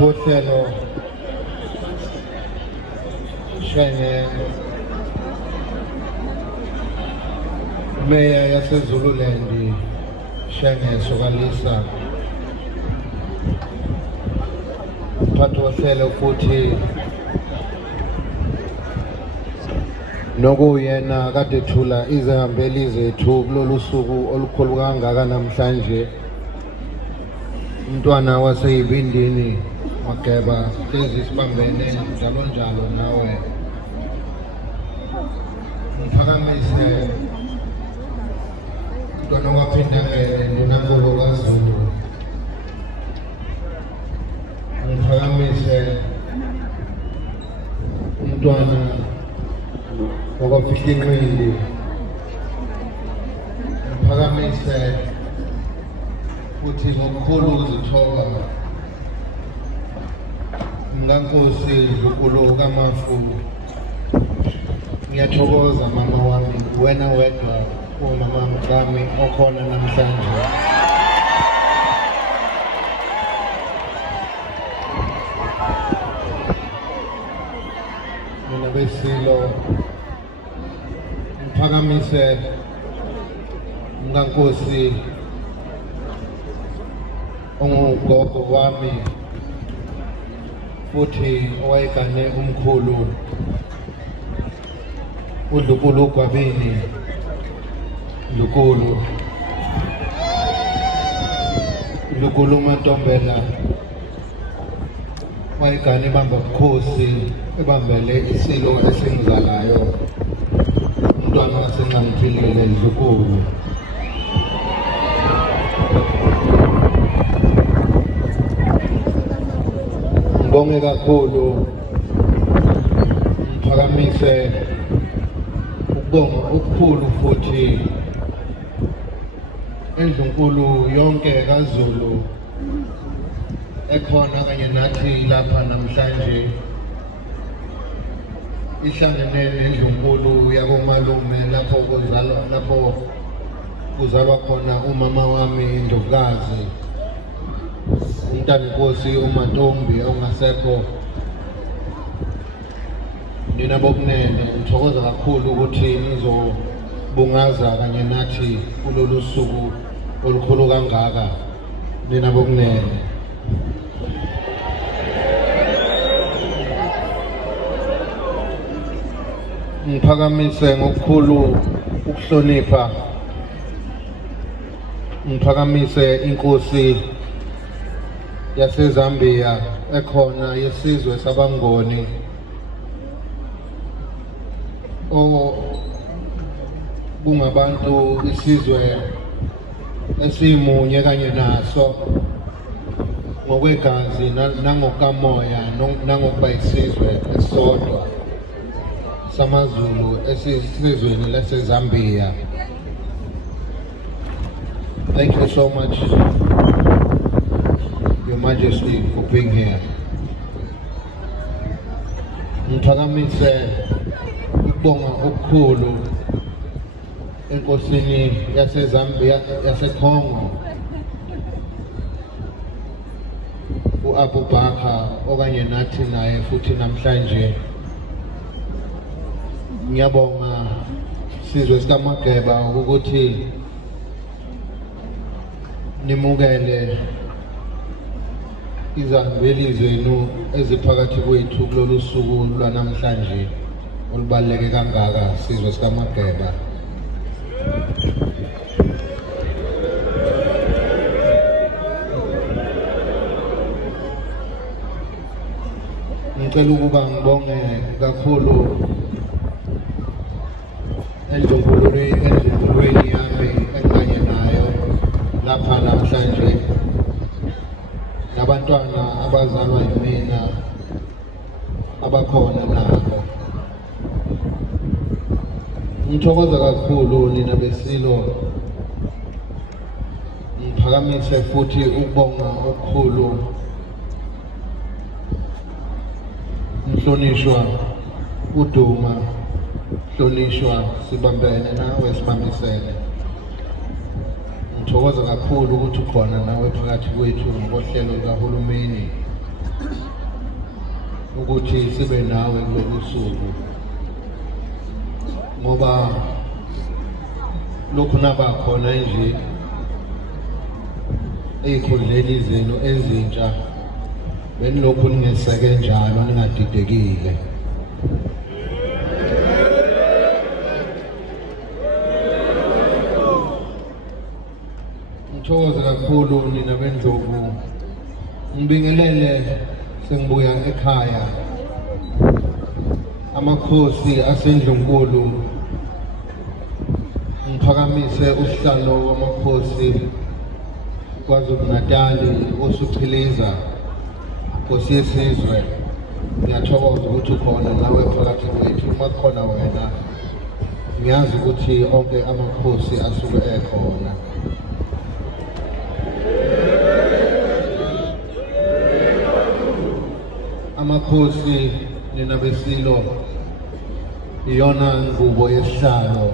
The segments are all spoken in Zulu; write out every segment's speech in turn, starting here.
umphathi wohlelo Shenge Meya yaseZululand Shenge Sokalisa umphathi wohlelo futhi nokuyena kade ethula izihambeli zethu kulolu suku olukhulu kangaka namhlanje umntwana waseyibindini Mageba lezi sibambene njalo njalo nawe uphakamise umntwana waphinda ngene ndinankulu kaZulu uphakamise umntwana wakafihla inqindi uphakamise futhi ngokukhulu ukuzithoba mngankosi Nkulunkulu kaMafu ngiyathokoza mama wami wena wedwa umama wami okhona namhlanje mina besilo uphakamise mngankosi ongugogo wami futhi owayegane umkhulu uNdlunkulu uGwabini Ndlunkulu uMantombela wayegane ibamba bukhosi ebambele isilo esingizalayo umntwana wasenxamphilile Ndlunkulu ngibonge kakhulu ngiphakamise ukubonga okukhulu futhi endlunkulu yonke kaZulu ekhona kanye nathi lapha namhlanje ihlangene nendlunkulu yakomalume lapho kuzalwa khona umama wami Ndlovukazi umntanenkosi uMantombi ongasekho nina bobunene ngithokoza kakhulu ukuthi nizobungaza kanye nathi kulolu suku olukhulu kangaka nina bobunene ngiphakamise ngokukhulu ukuhlonipha ngiphakamise inkosi yaseZambia ekhona yesizwe sabangoni kungabantu isizwe esimunye kanye naso ngokwegazi nangokamoya nangokuba isizwe esodwa samaZulu esizweni laseZambia. Thank you so much, Your Majesty, for being here. Ngiphakamise ukubonga okukhulu enkosini yaseZambia yaseCongo uAbubakar okanye nathi naye futhi namhlanje ngiyabonga sizwe sikaMageba ukuthi nimukele izangibeli zenu eziphakathi kwethu kulolu suku lwanamhlanje olubaluleke kangaka sizwe sikaMageba. Ngicela ukuba ngibonge kakhulu endlunkulweni yami engikanye nayo lapha namhlanje nabantwana abazalwa yimina abakhona nabo. Ngithokoza kakhulu nina besilo ngiphakamise futhi ukubonga okukhulu Mhlonishwa uDuma Mhlonishwa sibambene nawe sibambisene. Ngithokoza kakhulu ukuthi ukhona nawe phakathi kwethu ngohlelo lukahulumeni ukuthi sibe nawe kulolu suku ngoba lokhu nabakhona nje ey'khundleni zenu ezintsha benilokhu ningeseke njalo ningadidekile. Ngithokoze kakhulu nina bendlovu, ngibingelele sengibuya ekhaya amakhosi asendlunkulu, ngiphakamise usihlalo wamakhosi KwaZulu-Natali osuchiliza Nkosi yesizwe. Ngiyathokoza ukuthi ukhona nawe phakathi kwethu. Uma kukhona wena ngiyazi ukuthi onke amakhosi asuke ekhona. Amakhosi nina besilo iyona ngubo yesihlalo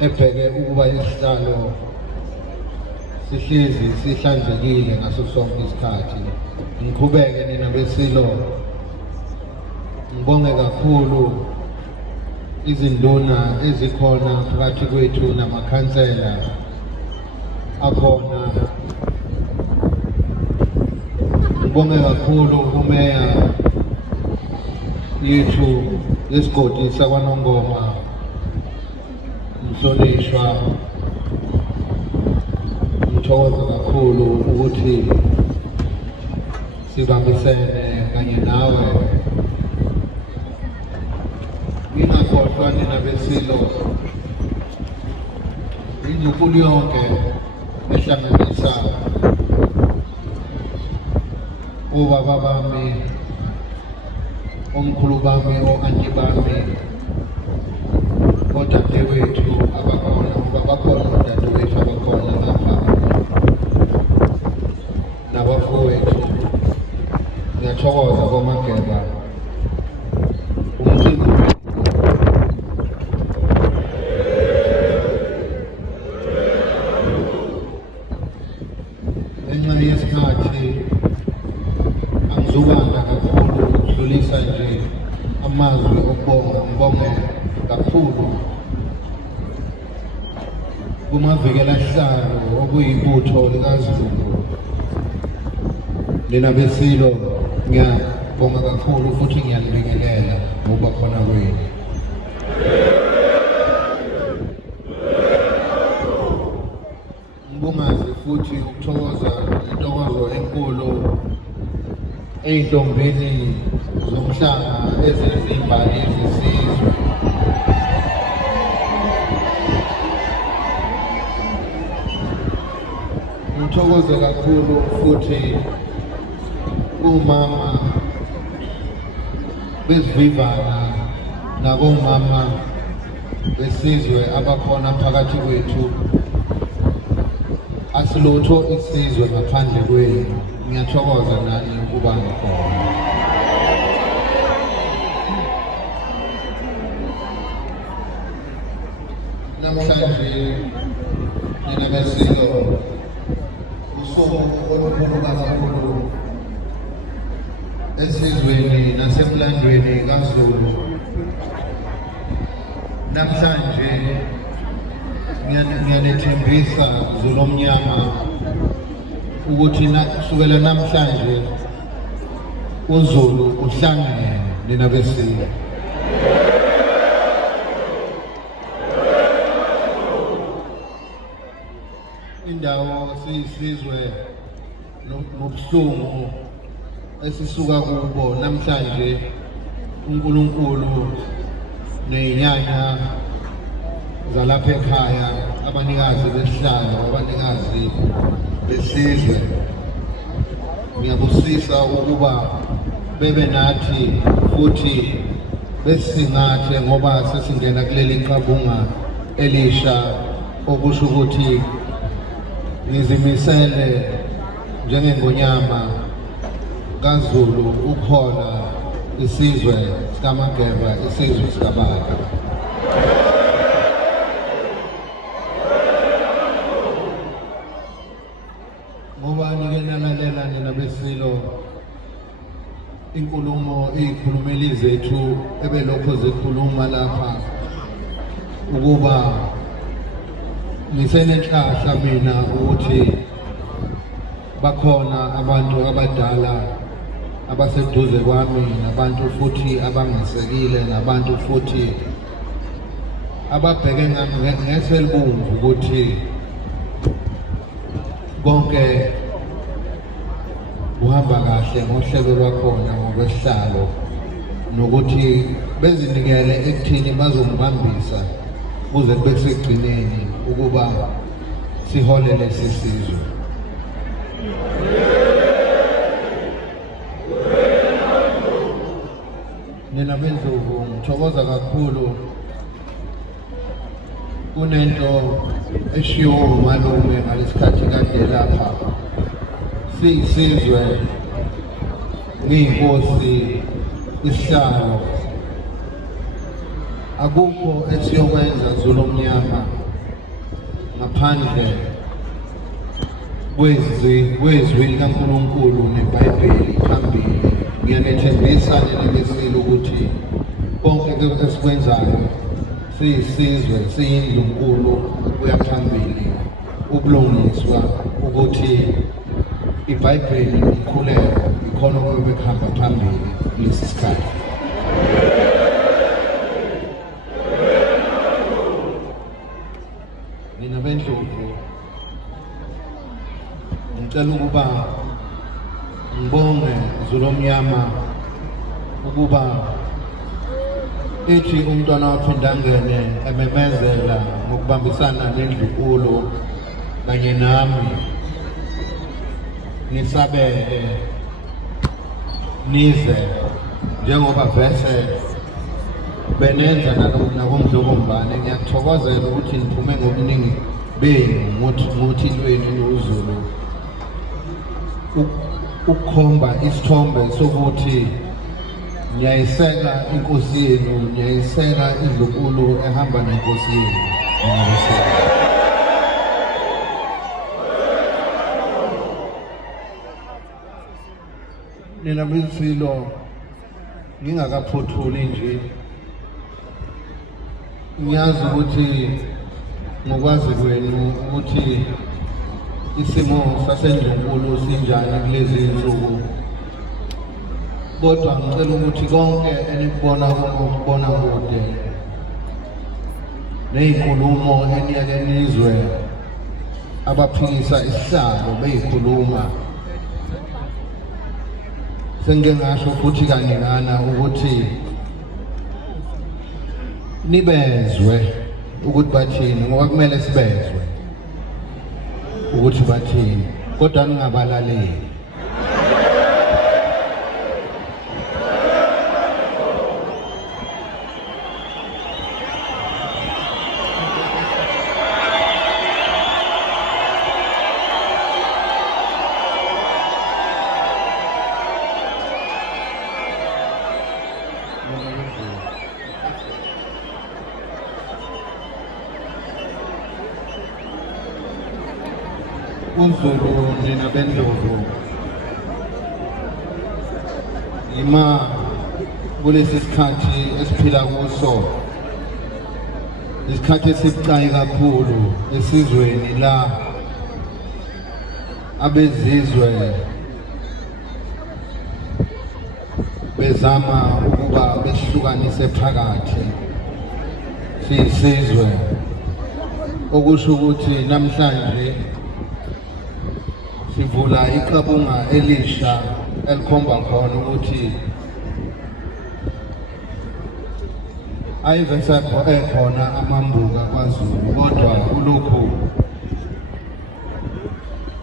ebheke ukuba isihlalo sihlezi sihlanzekile ngaso sonke isikhathi. Ngiqhubeke nina besilo ngibonge kakhulu izinduna ezikhona phakathi kwethu namakhansela akhona. Ngibonge kakhulu umeya yethu yesigodi sakwaNongoma, umhlonishwa. Ngithokoza kakhulu ukuthi sibambisene kanye nawe. Ngingakhohlwa nina besilo indlunkulu yonke ehlanganisa obaba bami, omkhulu bami, o-anti bami, odadewethu abakhona, ngoba bakhona odadewethu abakhona lapha, nabafowethu. Ngiyathokoza koMageba, umcimbi ngenxa yesikhathi angizubanda kakhulu ukudlulisa nje amazwi okubonga. Ngibonge kakhulu kumavikela sihlalo okuyibutho likaZulu. Nina besilo ngiyabonga kakhulu futhi ngiyalibingelela ngoba khona kwenu. Ngibongazi futhi ukuthokoza intokozo enkulu ey'ntombini zomhlanga ezizimbali zesizwe. Ngithokoze kakhulu futhi umama besivivana nakomama besizwe abakhona phakathi kwethu. Asilutho isizwe ngaphandle kwenu. Ngiyathokoza nani ukuba ngikhona. Namhlanje nina besilo usuku olukhulu kakhulu esizweni nasemlandweni kaZulu. Namhlanje ngiyanethembisa Zulu omnyama ukuthi kusukela namhlanje uZulu uhlangene nina besilo. Indawo siyisizwe nobuhlungu esisuka kubo namhlanje. uNkulunkulu nezinyanya zalapha ekhaya, abanikazi besihlalo, abanikazi besizwe, ngiyabusisa ukuba bebe nathi futhi besisingathe ngoba sesingena kuleli qabunga elisha, okusho ukuthi ngizimisele njengeNgonyama kaZulu ukhona isizwe sikaMageba, isizwe sikaBaba. Ngoba nike nalalela nina inkulumo izikhulumeli zethu ebelokho zikhuluma lapha ukuba ngisenenhlahla mina ukuthi bakhona abantu abadala abaseduze kwami, nabantu futhi abangisekile, nabantu futhi ababheke ngeselibomvu ukuthi konke kuhamba kahle ngohlelo lwakhona ngokwesihlalo, nokuthi bezinikele ekuthini bazongibambisa kuze kube sekugcineni ukuba sihole lesi sizwe. Nina bendlovu ngithokoza kakhulu kunento eshiwo umalume ngalesikhathi kade lapha siyisizwe ngiyinkosi isihlalo. Akukho esiyokwenza Zulu omnyama ngaphandle kwezwi likaNkulunkulu neBhayibheli phambili. Ngiyanethembisa nelibisile ukuthi konke esikwenzayo siyisizwe siyindlu nkulu kuya phambili ubulungiswa ukuthi iBhayibheli ikhuleko ikhona ukube kuhamba phambili lesi sikhathi. Nina bendlovu ngicela ukuba ngibonge Zulu omnyama ukuba ethi umntwana waphinda angene ememezela ngokubambisana nendlunkulu kanye nami nisabele nize njengoba vese benenza nakumdlokombane. Ngiyakuthokozela ukuthi niphume ngobuningi benu ngothi lwenu uZulu ukukhomba isithombe sokuthi ngiyayiseka inkosi yenu, ngiyayiseka indlunkulu ehamba nenkosi yenu. Nina bensilo ngingakaphothuli nje, ngiyazi ukuthi ngokwazi kwenu ukuthi isimo sasendlunkulu sinjani kulezi zinsuku, kodwa ngicela ukuthi konke enikubona ukubona kude nezinkulumo eniyake nizwe abaphikisa isihlalo beyikhuluma, sengike ngasho futhi kaningana ukuthi nibezwe ukuthi bathini, ngoba kumele sibezwe ukuthi bathini, kodwa ningabalaleli. uZulu nina bendlovu ima kulesi sikhathi esiphila kuso, isikhathi esibucayi kakhulu esizweni la abezizwe bezama ukuba besihlukanise phakathi siyisizwe, okusho ukuthi namhlanje sivula iqabunga elisha elikhomba khona ukuthi ayive ekhona amambuka kwaZulu, kodwa kulokhu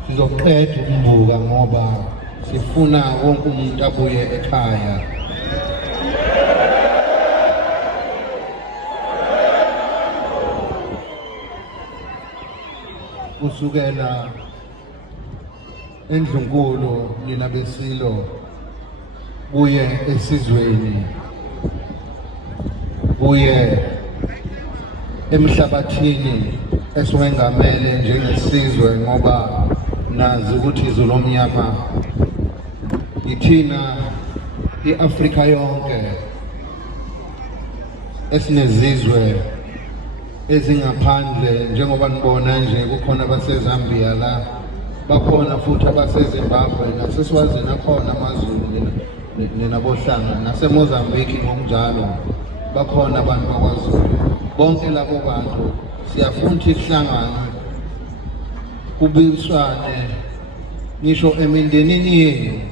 sizoqeda umbuka ngoba sifuna wonke umuntu abuye ekhaya. Kusukela endlunkulu nina besilo kuye esizweni, kuye emhlabathini esiwengamele njengesizwe, ngoba nazi ukuthi Zulu omnyama ithina iAfrika yonke esinezizwe ezingaphandle njengoba nibona nje kukhona abaseZambia la bakhona futhi abaseZimbabwe naseSwazini akhona amaZulu nenabohlanga naseMozambique ngokunjalo bakhona abantu bakwaZulu bonke labo bantu siyafuna ukuthi sihlangane kubiswane ngisho emindenini yenu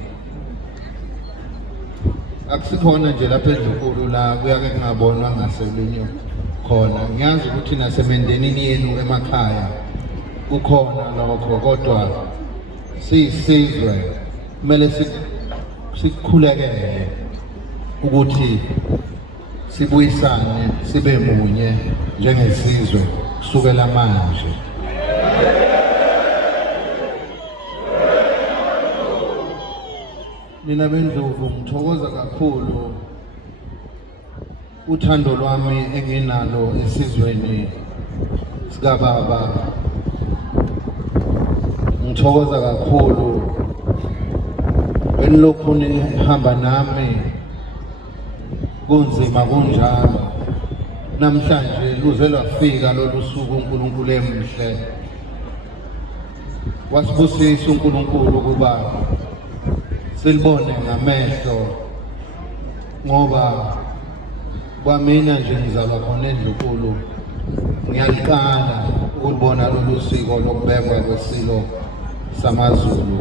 akusikhona nje lapha eDlukulu la kuyake kungabonwa ngaselinye khona ngiyazi ukuthi nasemendenini yenu emakhaya kukhona lokho kodwa siyisizwe kumele sikhulekele ukuthi sibuyisane sibe munye njengesizwe kusukela manje. Mina beNdlovu ngithokoza kakhulu uthando lwami enginalo esizweni sikababa. Ngithokoza kakhulu enilokhu nihamba nami kunzima kunjalo. Namhlanje luze lwafika lolu suku uNkulunkulu emhle. Wasibusisa uNkulunkulu kuba silibone ngamehlo ngoba kwamina nje ngizalwa khona eDlukulu ngiyaliqala ukubona lolu siko lokubekwa kwesilo samaZulu